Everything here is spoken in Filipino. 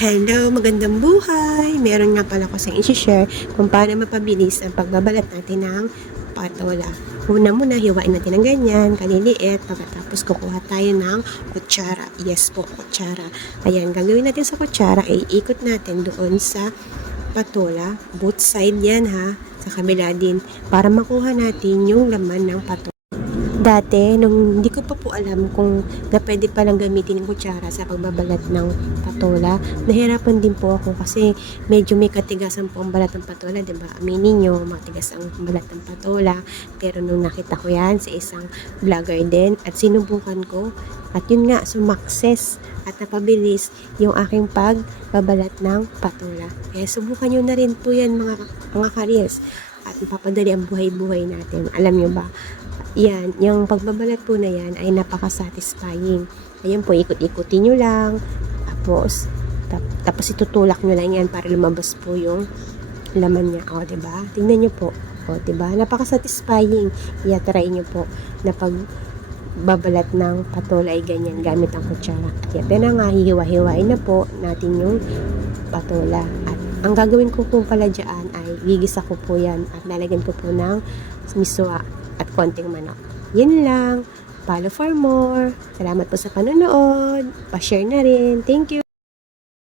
Hello, magandang buhay! Meron nga pala ko sa i-share kung paano mapabilis ang pagbabalat natin ng patola. Una muna, hiwain natin ng ganyan, kaliliit. Pagkatapos kukuha tayo ng kutsara. Yes po, kutsara. Ayan, gagawin natin sa kutsara ay ikot natin doon sa patola. Both side yan ha, sa kabila din. Para makuha natin yung laman ng patola. Dati, nung hindi ko pa po alam kung na pwede palang gamitin yung kutsara sa pagbabalat ng patola, nahirapan din po ako kasi medyo may katigasan po ang balat ng patola, diba? Aminin nyo, matigas ang balat ng patola. Pero nung nakita ko yan sa isang vlogger din at sinubukan ko, at yun nga, sumakses at napabilis yung aking pagbabalat ng patola. Kaya subukan nyo na rin po yan mga karyers at mapapadali ang buhay-buhay natin. Alam nyo ba? Yan, yung pagbabalat po na yan ay napaka-satisfying. Ayan po, ikot-ikutin nyo lang. Tapos itutulak nyo lang yan para lumabas po yung laman niya. O, diba? Tingnan nyo po. O, diba? Napaka-satisfying. I-try nyo po na pagbabalat ng patola ay ganyan gamit ang kutsara. At yan na nga, hihiwa-hiwain na po natin yung patola. At ang gagawin ko po pala dyan ay gigisa ko po yan at lalagyan ko po ng miswa at konting manok. Yun lang. Follow for more. Salamat po sa panonood. Pa-share na rin. Thank you.